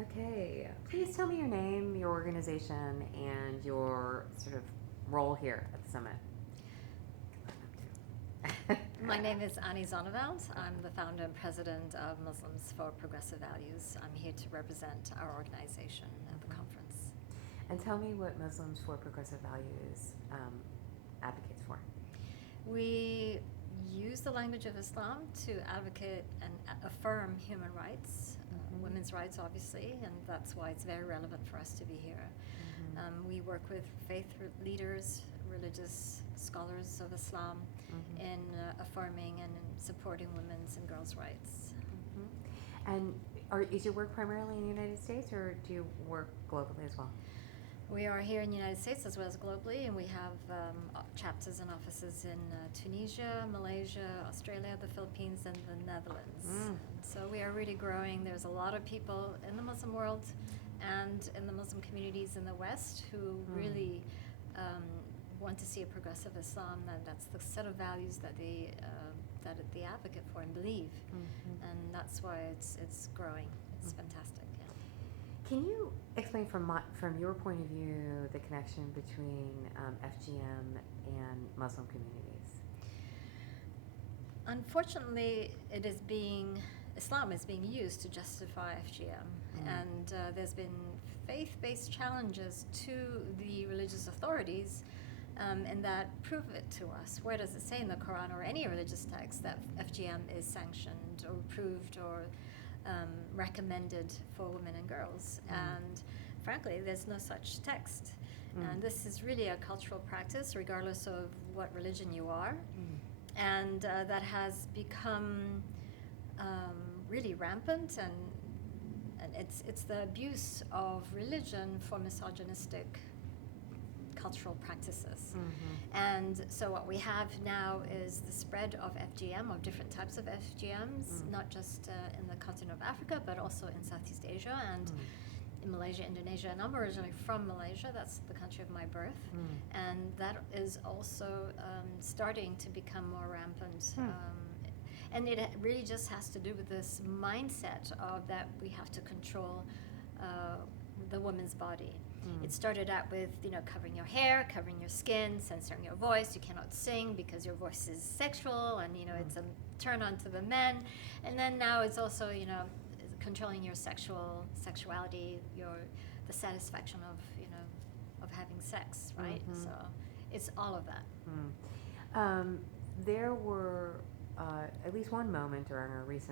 Okay, please tell me your name, your organization, and your sort of role here at the summit. My name is Annie Zonneveld. I'm the founder and president of Muslims for Progressive Values. I'm here to represent our organization at the conference. And tell me what Muslims for Progressive Values advocates for. We use the language of Islam to advocate and affirm human rights, women's rights, obviously, and that's why it's very relevant for us to be here. We work with faith leaders, religious scholars of Islam in affirming and in supporting women's and girls' rights. And is your work primarily in the United States, or do you work globally as well? We are here in the United States as well as globally, and we have chapters and offices in Tunisia, Malaysia, Australia, the Philippines, and the Netherlands. So we are really growing. There's a lot of people in the Muslim world and in the Muslim communities in the West who really want to see a progressive Islam. That's the set of values that they advocate for and believe, and that's why it's growing. It's fantastic. Can you explain from your point of view the connection between FGM and Muslim communities? Unfortunately, Islam is being used to justify FGM, and there's been faith-based challenges to the religious authorities, and that prove it to us. Where does it say in the Quran or any religious text that FGM is sanctioned or approved or recommended for women and girls? And frankly, there's no such text. And this is really a cultural practice, regardless of what religion you are. And that has become really rampant, and it's the abuse of religion for misogynistic cultural practices. And so what we have now is the spread of FGM, of different types of FGMs, not just in the continent of Africa, but also in Southeast Asia and in Malaysia, Indonesia. And I'm originally from Malaysia. That's the country of my birth. And that is also starting to become more rampant. And it really just has to do with this mindset of that we have to control the woman's body. It started out with, covering your hair, covering your skin, censoring your voice. You cannot sing because your voice is sexual, and it's a turn on to the men. And then now it's also, controlling your sexuality, the satisfaction of having sex, right? So it's all of that. There were at least one moment during our recent